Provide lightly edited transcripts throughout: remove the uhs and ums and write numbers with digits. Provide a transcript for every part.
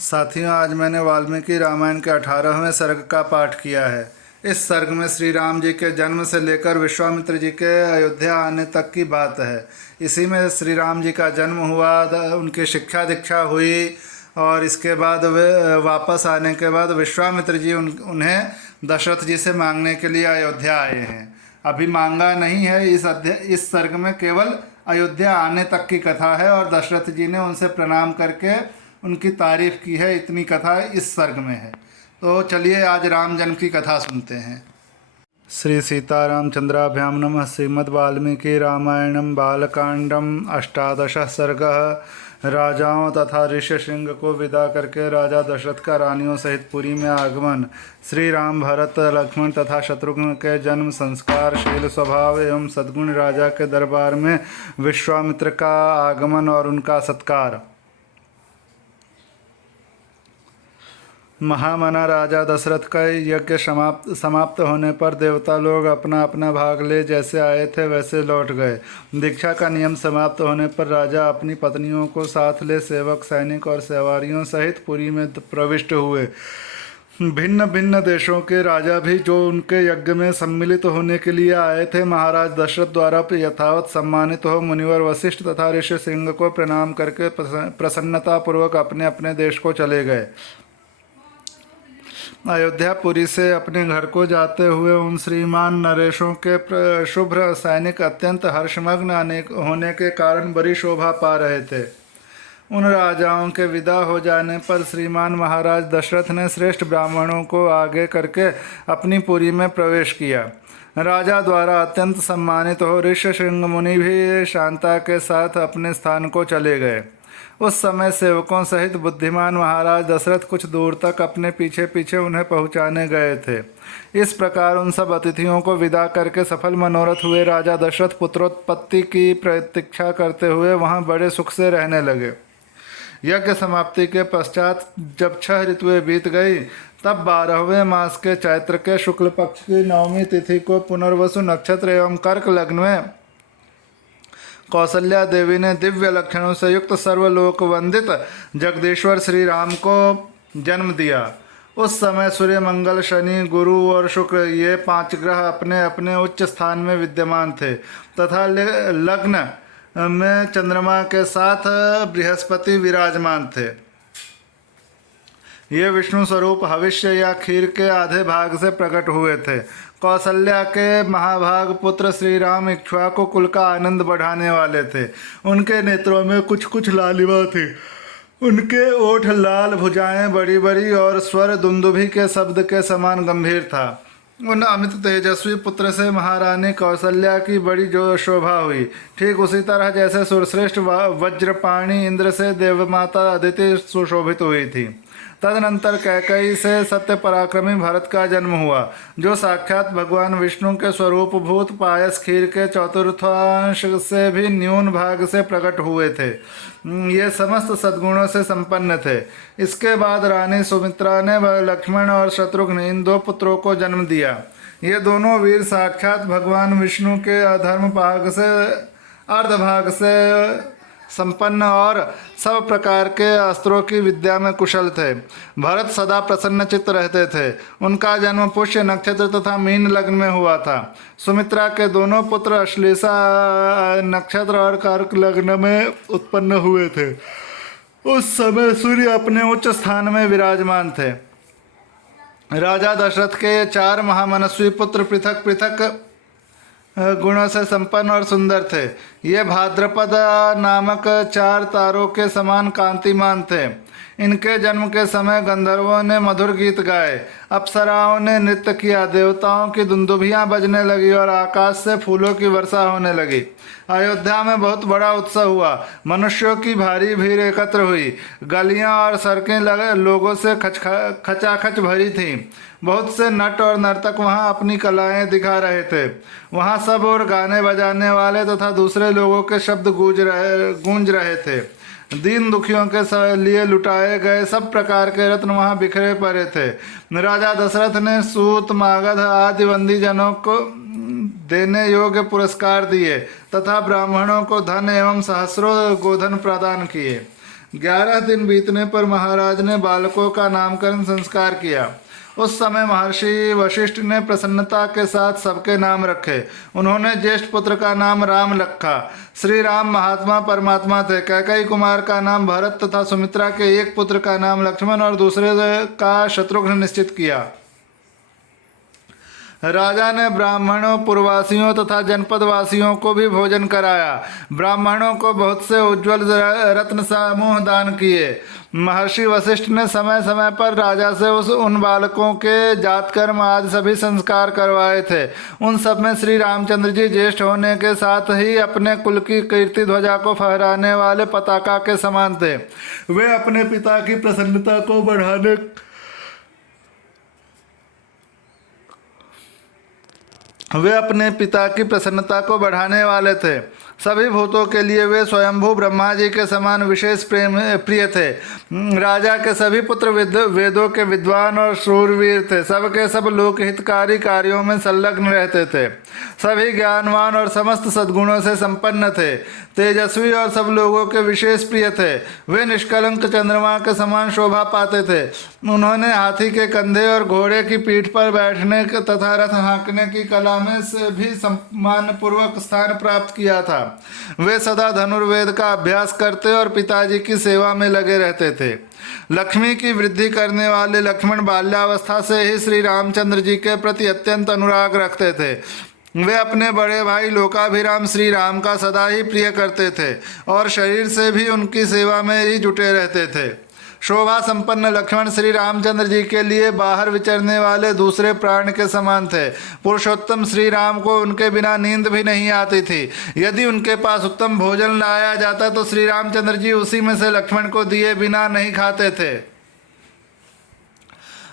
साथियों, आज मैंने वाल्मीकि रामायण के 18वें सर्ग का पाठ किया है। इस सर्ग में श्री राम जी के जन्म से लेकर विश्वामित्र जी के अयोध्या आने तक की बात है। इसी में श्री राम जी का जन्म हुआ, उनकी शिक्षा दीक्षा हुई और इसके बाद वे वापस आने के बाद विश्वामित्र जी उन्हें दशरथ जी से मांगने के लिए अयोध्या आए हैं। अभी मांगा नहीं है। इस सर्ग में केवल अयोध्या आने तक की कथा है और दशरथ जी ने उनसे प्रणाम करके उनकी तारीफ की है। इतनी कथा इस सर्ग में है। तो चलिए आज राम जन्म की कथा सुनते हैं। श्री सीतारामचंद्राभ्याम नमः। श्रीमद् वाल्मीकि रामायणम बालकांडम 18 सर्गः। राजाओं तथा ऋष्यशृंग को विदा करके राजा दशरथ का रानियों सहित पुरी में आगमन। श्री राम, भरत, लक्ष्मण तथा शत्रुघ्न के जन्म, संस्कार, शील, स्वभाव एवं सद्गुण राजा के दरबार में विश्वामित्र का आगमन और उनका सत्कार। महामना राजा दशरथ का यज्ञ समाप्त होने पर देवता लोग अपना अपना भाग ले जैसे आए थे वैसे लौट गए। दीक्षा का नियम समाप्त होने पर राजा अपनी पत्नियों को साथ ले सेवक, सैनिक और सवारियों सहित पुरी में प्रविष्ट हुए। भिन्न भिन्न देशों के राजा भी जो उनके यज्ञ में सम्मिलित होने के लिए आए थे, महाराज दशरथ द्वारा यथावत सम्मानित हो मुनिवर वशिष्ठ तथा ऋषि सिंह को प्रणाम करके प्रसन्नतापूर्वक अपने अपने देश को चले गए। अयोध्यापुरी से अपने घर को जाते हुए उन श्रीमान नरेशों के शुभ्र सैनिक अत्यंत हर्षमग्न होने के कारण बड़ी शोभा पा रहे थे। उन राजाओं के विदा हो जाने पर श्रीमान महाराज दशरथ ने श्रेष्ठ ब्राह्मणों को आगे करके अपनी पुरी में प्रवेश किया। राजा द्वारा अत्यंत सम्मानित हो ऋष्यशृंग मुनि भी शांता के साथ अपने स्थान को चले गए। उस समय सेवकों सहित बुद्धिमान महाराज दशरथ कुछ दूर तक अपने पीछे पीछे उन्हें पहुंचाने गए थे। इस प्रकार उन सब अतिथियों को विदा करके सफल मनोरथ हुए राजा दशरथ पुत्रोत्पत्ति की प्रतीक्षा करते हुए वहां बड़े सुख से रहने लगे। यज्ञ समाप्ति के पश्चात जब 6 ऋतुएं बीत गई, तब 12वें मास के चैत्र के शुक्ल पक्ष की 9वीं तिथि को पुनर्वसु नक्षत्र एवं कर्क लग्न में कौसल्या देवी ने दिव्य लक्षणों से युक्त सर्वलोक वंदित जगदीश्वर श्री राम को जन्म दिया। उस समय सूर्य, मंगल, शनि, गुरु और शुक्र ये 5 ग्रह अपने अपने उच्च स्थान में विद्यमान थे तथा लग्न में चंद्रमा के साथ बृहस्पति विराजमान थे। ये विष्णु स्वरूप हविष्य या खीर के आधे भाग से प्रकट हुए थे। कौसल्या के महाभाग पुत्र श्री राम इक्ष्वाकु कुल का आनंद बढ़ाने वाले थे। उनके नेत्रों में कुछ कुछ लालिमा थी। उनके ओठ लाल, भुजाएं बड़ी बड़ी और स्वर दुंदुभी के शब्द के समान गंभीर था। उन अमित तेजस्वी पुत्र से महारानी कौसल्या की बड़ी जो शोभा हुई, ठीक उसी तरह जैसे सुरश्रेष्ठ वज्रपाणी इंद्र से देवमाता अदिति सुशोभित हुई थी। तदनंतर कैकेयी से सत्य पराक्रमी भरत का जन्म हुआ, जो साक्षात भगवान विष्णु के स्वरूप भूत पायस खीर के चतुर्थांश से भी न्यून भाग से प्रकट हुए थे। ये समस्त सद्गुणों से संपन्न थे। इसके बाद रानी सुमित्रा ने लक्ष्मण और शत्रुघ्न इन 2 पुत्रों को जन्म दिया। ये दोनों वीर साक्षात भगवान विष्णु के अधर्म भाग से अर्धभाग से संपन्न और सब प्रकार के अस्त्रों की विद्या में कुशल थे। भरत सदा प्रसन्नचित्त रहते थे। उनका जन्म पुष्य नक्षत्र तथा मीन लग्न में हुआ था। सुमित्रा के दोनों पुत्र अश्लेषा नक्षत्र और कर्क लग्न में उत्पन्न हुए थे। उस समय सूर्य अपने उच्च स्थान में विराजमान थे। राजा दशरथ के 4 महामनस्वी पुत्र पृथक पृथक गुणों से संपन्न और सुंदर थे। ये भाद्रपद नामक 4 तारों के समान कांतिमान थे। इनके जन्म के समय गंधर्वों ने मधुर गीत गाए, अप्सराओं ने नृत्य किया, देवताओं की दुंदुभियां बजने लगी और आकाश से फूलों की वर्षा होने लगी। अयोध्या में बहुत बड़ा उत्सव हुआ। मनुष्यों की भारी भीड़ एकत्र हुई। गलियां और सड़कें लोगों से खचाखच भरी थीं। बहुत से नट और नर्तक वहां अपनी कलाएं दिखा रहे थे। वहां सब और गाने बजाने वाले तथा दूसरे लोगों के शब्द गूंज रहे थे। दीन दुखियों के लिए लुटाए गए सब प्रकार के रत्न वहां बिखरे पड़े थे। राजा दशरथ ने सूत, मागध आदि बंदी जनों को देने योग्य पुरस्कार दिए तथा ब्राह्मणों को धन एवं सहस्रों गोधन प्रदान किए। 11 दिन बीतने पर महाराज ने बालकों का नामकरण संस्कार किया। उस समय महर्षि वशिष्ठ ने प्रसन्नता के साथ सबके नाम रखे। उन्होंने ज्येष्ठ पुत्र का नाम राम रखा। श्री राम महात्मा परमात्मा थे। कैकेयी कुमार का नाम भरत तथा सुमित्रा के एक पुत्र का नाम लक्ष्मण और दूसरे का शत्रुघ्न निश्चित किया। राजा ने ब्राह्मणों, पुरवासियों तथा जनपदवासियों को भी भोजन कराया। ब्राह्मणों को बहुत से उज्ज्वल रत्न समूह दान किए। महर्षि वशिष्ठ ने समय समय पर राजा से उन बालकों के जातकर्म आदि सभी संस्कार करवाए थे। उन सब में श्री रामचंद्र जी ज्येष्ठ होने के साथ ही अपने कुल की कीर्ति ध्वजा को फहराने वाले पताका के समान थे। वे अपने पिता की प्रसन्नता को बढ़ाने वाले थे। सभी भूतों के लिए वे स्वयंभू ब्रह्मा जी के समान विशेष प्रिय थे। राजा के सभी पुत्र वेदों के विद्वान और शूरवीर थे। सबके सब लोक हितकारी कार्यों में संलग्न रहते थे। सभी ज्ञानवान और समस्त सद्गुणों से संपन्न थे। तेजस्वी और सब लोगों के विशेष प्रिय थे। वे निष्कलंक चंद्रमा के समान शोभा पाते थे। उन्होंने हाथी के कंधे और घोड़े की पीठ पर बैठने तथा रथ हाँकने की कला में से भी सम्मानपूर्वक स्थान प्राप्त किया था। वे सदा धनुर्वेद का अभ्यास करते और पिताजी की सेवा में लगे रहते थे। लक्ष्मी की वृद्धि करने वाले लक्ष्मण बाल्यावस्था से ही श्री रामचंद्र जी के प्रति अत्यंत अनुराग रखते थे। वे अपने बड़े भाई लोकाभिराम श्री राम का सदा ही प्रिय करते थे और शरीर से भी उनकी सेवा में ही जुटे रहते थे। शोभा संपन्न लक्ष्मण श्री रामचंद्र जी के लिए बाहर विचरने वाले दूसरे प्राण के समान थे। पुरुषोत्तम श्री राम को उनके बिना नींद भी नहीं आती थी। यदि उनके पास उत्तम भोजन लाया जाता तो श्री रामचंद्र जी उसी में से लक्ष्मण को दिए बिना नहीं खाते थे।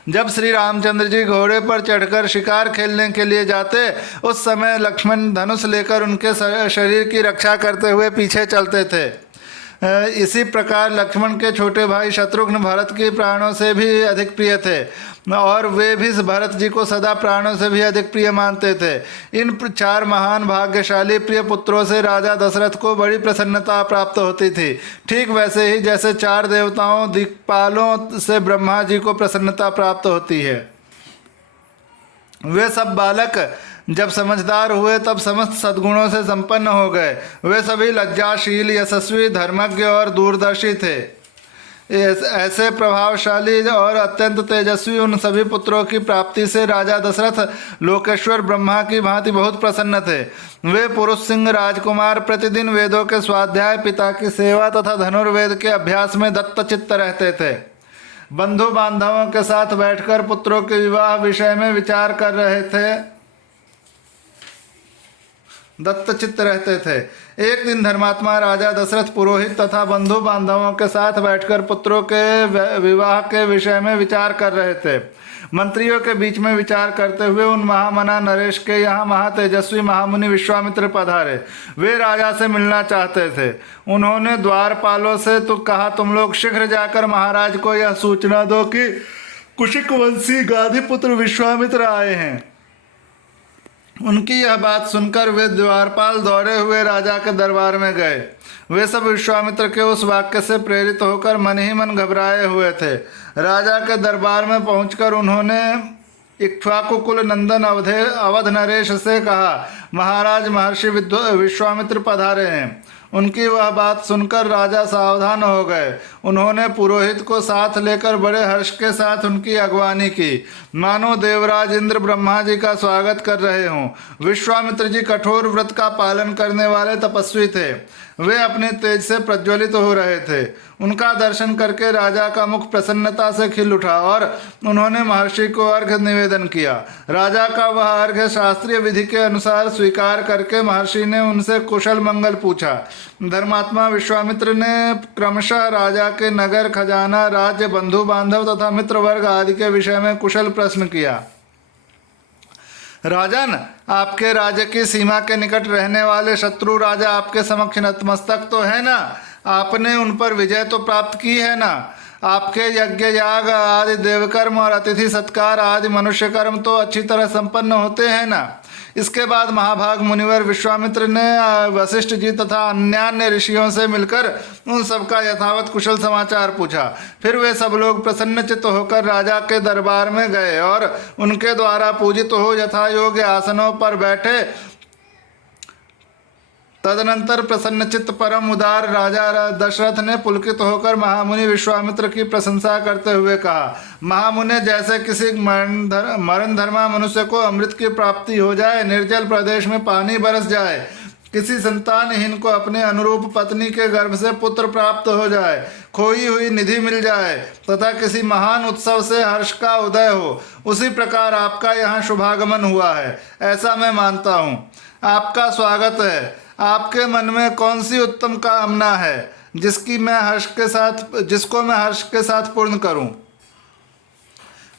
जब श्री रामचंद्र जी घोड़े पर चढ़कर शिकार खेलने के लिए जाते उस समय लक्ष्मण धनुष लेकर उनके शरीर की रक्षा करते हुए पीछे चलते थे। इसी प्रकार लक्ष्मण के छोटे भाई शत्रुघ्न भरत के प्राणों से भी अधिक प्रिय थे और वे भी भरत जी को सदा प्राणों से भी अधिक प्रिय मानते थे। इन 4 महान भाग्यशाली प्रिय पुत्रों से राजा दशरथ को बड़ी प्रसन्नता प्राप्त होती थी। ठीक वैसे ही जैसे 4 देवताओं दिक्पालों से ब्रह्मा जी को प्रसन्नता प्राप्त होती है। वे सब बालक जब समझदार हुए तब समस्त सद्गुणों से संपन्न हो गए। वे सभी लज्जाशील, यशस्वी, धर्मज्ञ और दूरदर्शी थे। ऐसे प्रभावशाली और अत्यंत तेजस्वी उन सभी पुत्रों की प्राप्ति से राजा दशरथ लोकेश्वर ब्रह्मा की भांति बहुत प्रसन्न थे। वे पुरुष सिंह राजकुमार प्रतिदिन वेदों के स्वाध्याय, पिता की सेवा तथा धनुर्वेद के अभ्यास में दत्तचित्त रहते थे। बंधु बांधवों के साथ बैठकर पुत्रों के विवाह विषय में विचार कर रहे थे, दत्तचित्त रहते थे। एक दिन धर्मात्मा राजा दशरथ पुरोहित तथा बंधु बांधवों के साथ बैठकर पुत्रों के विवाह के विषय में विचार कर रहे थे। मंत्रियों के बीच में विचार करते हुए उन महामना नरेश के यहाँ महातेजस्वी महामुनि विश्वामित्र पधारे। वे राजा से मिलना चाहते थे। उन्होंने द्वारपालों से तो कहा, तुम लोग शीघ्र जाकर महाराज को यह सूचना दो कि कुशिक वंशी गाधिपुत्र विश्वामित्र आए हैं। उनकी यह बात सुनकर वे द्वारपाल दौड़े हुए राजा के दरबार में गए। वे सब विश्वामित्र के उस वाक्य से प्रेरित होकर मन ही मन घबराए हुए थे। राजा के दरबार में पहुंचकर उन्होंने इक्ष्वाकु कुल नंदन अवध नरेश से कहा, महाराज महर्षि विश्वामित्र पधारे हैं। उनकी वह बात सुनकर राजा सावधान हो गए। उन्होंने पुरोहित को साथ लेकर बड़े हर्ष के साथ उनकी अगवानी की, मानो देवराज इंद्र ब्रह्मा जी का स्वागत कर रहे हों। विश्वामित्र जी कठोर व्रत का पालन करने वाले तपस्वी थे। वे अपने तेज से प्रज्वलित हो रहे थे। उनका दर्शन करके राजा का मुख प्रसन्नता से खिल उठा और उन्होंने महर्षि को अर्घ्य निवेदन किया। राजा का वह अर्घ्य शास्त्रीय विधि के अनुसार स्वीकार करके महर्षि ने उनसे कुशल मंगल पूछा। धर्मात्मा विश्वामित्र ने क्रमशः राजा के नगर, खजाना, राज्य, बंधु बांधव तथा मित्र वर्ग आदि के विषय में कुशल प्रश्न किया। राजन, आपके राज्य की सीमा के निकट रहने वाले शत्रु राजा आपके समक्ष नतमस्तक तो है ना? आपने उन पर विजय तो प्राप्त की है ना? आपके यज्ञ याग आदि देवकर्म और अतिथि सत्कार आदि मनुष्य कर्म तो अच्छी तरह संपन्न होते हैं ना? इसके बाद महाभाग मुनिवर विश्वामित्र ने वशिष्ठ जी तथा अन्य ऋषियों से मिलकर उन सबका यथावत कुशल समाचार पूछा। फिर वे सब लोग प्रसन्नचित्त होकर राजा के दरबार में गए और उनके द्वारा पूजित हो यथा योग्य आसनों पर बैठे। तदनंतर प्रसन्नचित्त परम उदार राजा दशरथ ने पुलकित होकर महामुनि विश्वामित्र की प्रशंसा करते हुए कहा, महामुने, जैसे किसी मरण धर्मा मनुष्य को अमृत की प्राप्ति हो जाए, निर्जल प्रदेश में पानी बरस जाए, किसी संतानहीन को अपने अनुरूप पत्नी के गर्भ से पुत्र प्राप्त हो जाए, खोई हुई निधि मिल जाए तथा किसी महान उत्सव से हर्ष का उदय हो, उसी प्रकार आपका यहाँ शुभागमन हुआ है, ऐसा मैं मानता हूँ। आपका स्वागत है। आपके मन में कौन सी उत्तम कामना है जिसको मैं हर्ष के साथ पूर्ण करूं?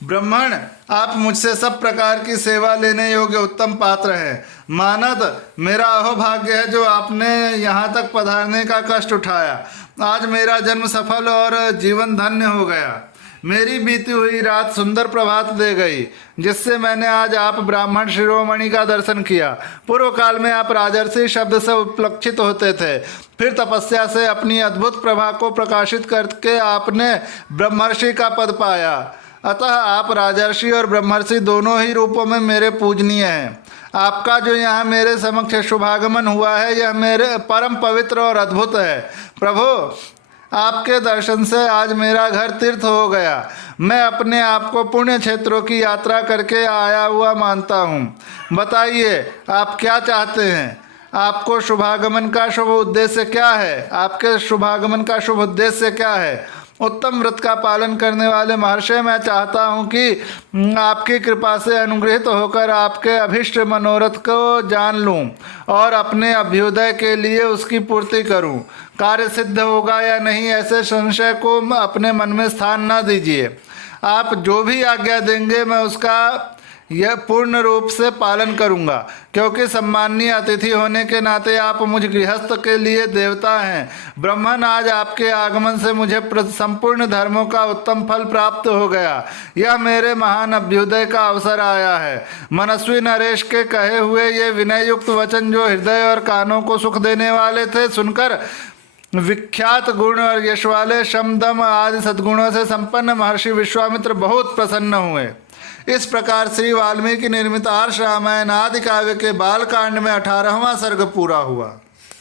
ब्राह्मण, आप मुझसे सब प्रकार की सेवा लेने योग्य उत्तम पात्र हैं। मानद, मेरा अहोभाग्य है जो आपने यहाँ तक पधारने का कष्ट उठाया। आज मेरा जन्म सफल और जीवन धन्य हो गया। मेरी बीती हुई रात सुंदर प्रभात दे गई, जिससे मैंने आज आप ब्राह्मण शिरोमणि का दर्शन किया। पूर्व काल में आप राजर्षि शब्द से उपलक्षित होते थे, फिर तपस्या से अपनी अद्भुत प्रभा को प्रकाशित करके आपने ब्रह्मर्षि का पद पाया। अतः आप राजर्षि और ब्रह्मर्षि दोनों ही रूपों में मेरे पूजनीय हैं। आपका जो यहाँ मेरे समक्ष शुभागमन हुआ है, यह मेरे परम पवित्र और अद्भुत है। प्रभु, आपके दर्शन से आज मेरा घर तीर्थ हो गया। मैं अपने आप को पुण्य क्षेत्रों की यात्रा करके आया हुआ मानता हूँ। बताइए, आप क्या चाहते हैं? आपको शुभागमन का शुभ उद्देश्य क्या है? आपके शुभागमन का शुभ उद्देश्य क्या है? उत्तम व्रत का पालन करने वाले महर्षि, मैं चाहता हूँ कि आपकी कृपा से अनुग्रहित होकर आपके अभिष्ट मनोरथ को जान लूँ और अपने अभ्युदय के लिए उसकी पूर्ति करूँ। कार्य सिद्ध होगा या नहीं, ऐसे संशय को अपने मन में स्थान न दीजिए। आप जो भी आज्ञा देंगे मैं उसका यह पूर्ण रूप से पालन करूंगा, क्योंकि सम्माननीय अतिथि होने के नाते आप मुझ गृहस्थ के लिए देवता हैं। ब्राह्मण, आज आपके आगमन से मुझे संपूर्ण धर्मों का उत्तम फल प्राप्त हो गया। यह मेरे महान अभ्युदय का अवसर आया है। मनस्वी नरेश के कहे हुए ये विनय युक्त वचन, जो हृदय और कानों को सुख देने वाले थे, सुनकर विख्यात गुण और यश वाले शम दम आदि सद्गुणों से संपन्न महर्षि विश्वामित्र बहुत प्रसन्न हुए। इस प्रकार श्री वाल्मीकि निर्मित आर्ष रामायण आदि काव्य के बालकांड में 18वां सर्ग पूरा हुआ।